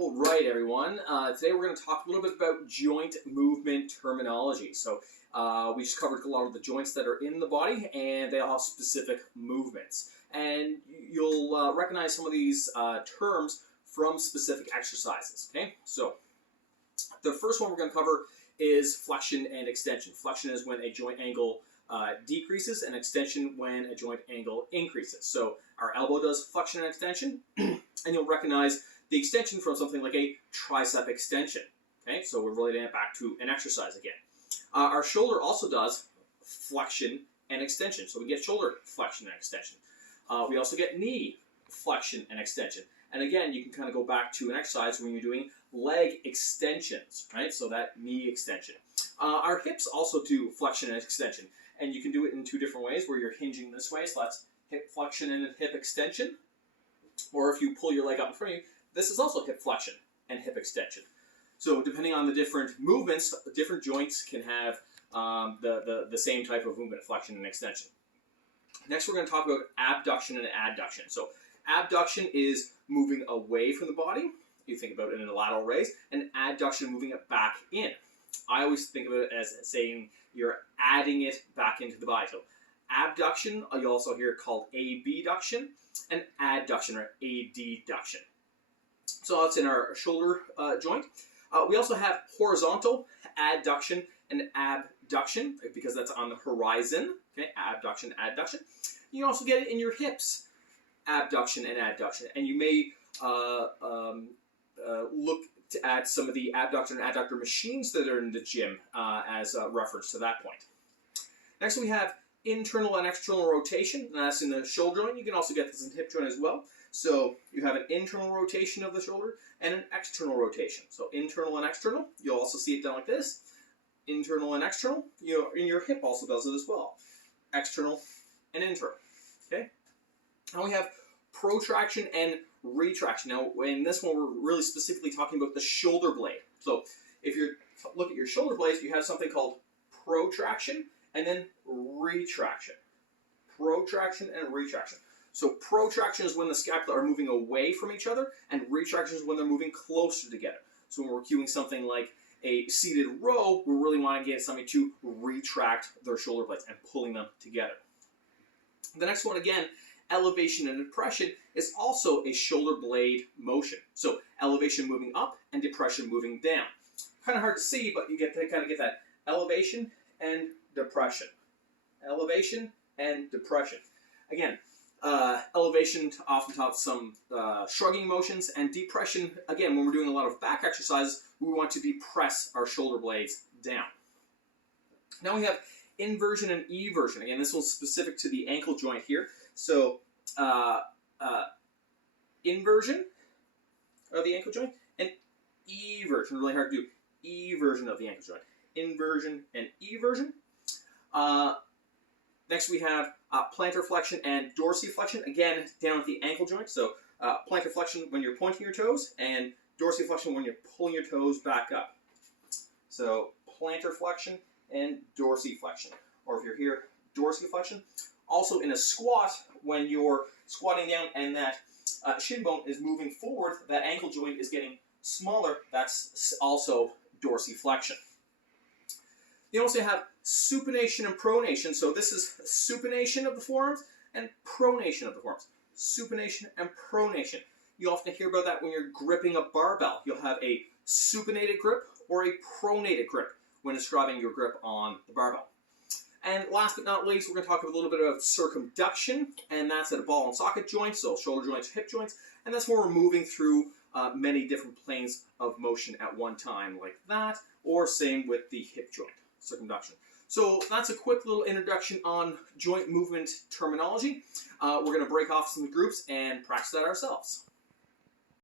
All right, everyone. Today we're going to talk a little bit about joint movement terminology. So we just covered a lot of the joints that are in the body, and they all have specific movements. And you'll recognize some of these terms from specific exercises. Okay, so the first one we're going to cover is flexion and extension. Flexion is when a joint angle decreases, and extension when a joint angle increases. So our elbow does flexion and extension, and you'll recognize the extension from something like a tricep extension. Okay, so we're relating it back to an exercise again. Our shoulder also does flexion and extension. So we get shoulder flexion and extension. We also get knee flexion and extension. And again, you can kind of go back to an exercise when you're doing leg extensions, right? So that knee extension. Our hips also do flexion and extension. And you can do it in two different ways, where you're hinging this way. So that's hip flexion and hip extension. Or if you pull your leg up in front of you, this is also hip flexion and hip extension. So depending on the different movements, different joints can have the same type of movement, flexion and extension. Next, we're going to talk about abduction and adduction. So abduction is moving away from the body. You think about it in a lateral raise. And adduction, moving it back in. I always think of it as saying you're adding it back into the body. So abduction, you also hear called abduction, and adduction or adduction. So that's in our shoulder joint. We also have horizontal adduction and abduction, because that's on the horizon. Okay, abduction, adduction. You also get it in your hips, abduction and adduction. And you may look at some of the abductor and adductor machines that are in the gym as a reference to that point. Next, we have internal and external rotation, and that's in the shoulder joint. You can also get this in hip joint as well. So you have an internal rotation of the shoulder and an external rotation. So internal and external, you'll also see it done like this. Internal and external, in your hip also does it as well. External and internal. Okay. Now we have protraction and retraction. Now in this one, we're really specifically talking about the shoulder blade. So if you look at your shoulder blades, you have something called protraction and then retraction. Protraction and retraction. So protraction is when the scapula are moving away from each other, and retraction is when they're moving closer together. So when we're cueing something like a seated row, we really want to get somebody to retract their shoulder blades and pulling them together. The next one, again, elevation and depression, is also a shoulder blade motion. So elevation moving up and depression moving down. Kind of hard to see, but you get to kind of get that elevation and depression. Elevation and depression. Again, elevation often talks some shrugging motions, and depression, again, when we're doing a lot of back exercises, we want to depress our shoulder blades down. Now we have inversion and eversion. Again, this one's specific to the ankle joint here. So inversion of the ankle joint and eversion. Really hard to do. Eversion of the ankle joint. Inversion and eversion. Next we have plantar flexion and dorsiflexion, again, down at the ankle joint. So plantar flexion when you're pointing your toes, and dorsiflexion when you're pulling your toes back up. So plantar flexion and dorsiflexion. Or if you're here, dorsiflexion. Also in a squat, when you're squatting down and that shin bone is moving forward, that ankle joint is getting smaller, that's also dorsiflexion. You also have supination and pronation. So this is supination of the forearms and pronation of the forearms. Supination and pronation. You often hear about that when you're gripping a barbell. You'll have a supinated grip or a pronated grip when describing your grip on the barbell. And last but not least, we're going to talk a little bit about circumduction, and that's at a ball and socket joint, so shoulder joints, hip joints, and that's where we're moving through many different planes of motion at one time, like that, or same with the hip joint. Circumduction. So that's a quick little introduction on joint movement terminology. We're going to break off some groups and practice that ourselves.